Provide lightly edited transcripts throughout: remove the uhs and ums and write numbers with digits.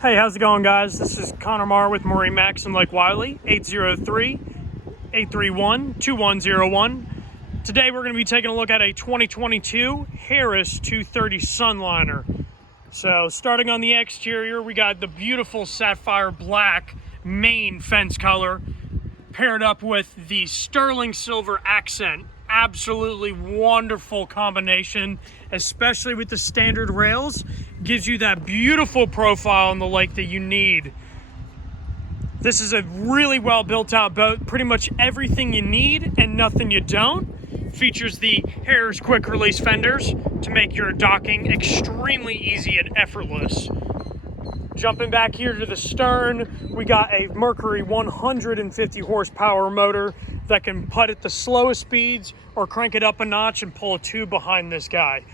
Hey, how's it going, guys? This is Connor Marr with MarineMax Lake Wylie, 803-831-2101. Today we're going to be taking a look at a 2022 Harris 230 Sunliner. So starting on the exterior, we got the beautiful sapphire black main fence color paired up with the sterling silver accent. Absolutely wonderful combination, especially with the standard rails. Gives you that beautiful profile on the lake that you need. This is a really well built out boat. Pretty much everything you need and nothing you don't. Features the Harris quick release fenders to make your docking extremely easy and effortless. Jumping back here to the stern, we got a Mercury 150 horsepower motor that can putt at the slowest speeds or crank it up a notch and pull a tube behind this guy.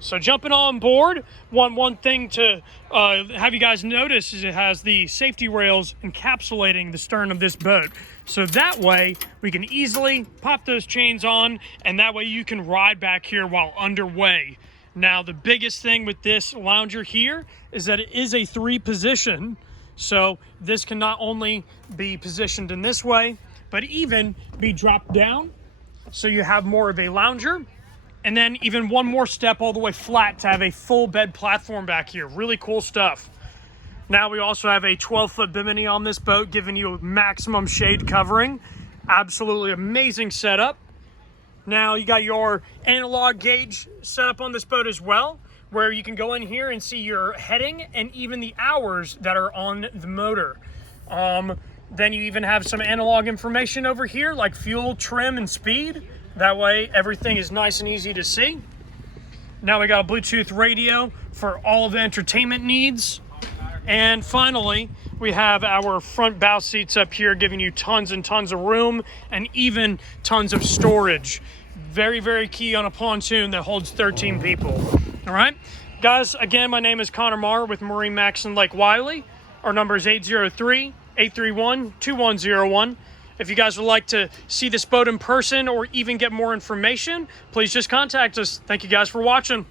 So jumping on board, one thing to have you guys notice is it has the safety rails encapsulating the stern of this boat. So that way we can easily pop those chains on, and that way you can ride back here while underway. Now, the biggest thing with this lounger here is that it is a 3-position. So this can not only be positioned in this way, but even be dropped down. So you have more of a lounger. And then even one more step all the way flat to have a full bed platform back here. Really cool stuff. Now we also have a 12-foot bimini on this boat, giving you maximum shade covering. Absolutely amazing setup. Now you got your analog gauge set up on this boat as well, where you can go in here and see your heading and even the hours that are on the motor. Then you even have some analog information over here like fuel, trim, and speed. That way everything is nice and easy to see. Now we got a Bluetooth radio for all of the entertainment needs. And finally, we have our front bow seats up here, giving you tons and tons of room and even tons of storage. Very, very key on a pontoon that holds 13 people. All right, guys, again, my name is Connor Marr with MarineMax Lake Wylie. Our number is 803-831-2101. If you guys would like to see this boat in person or even get more information, please just contact us. Thank you guys for watching.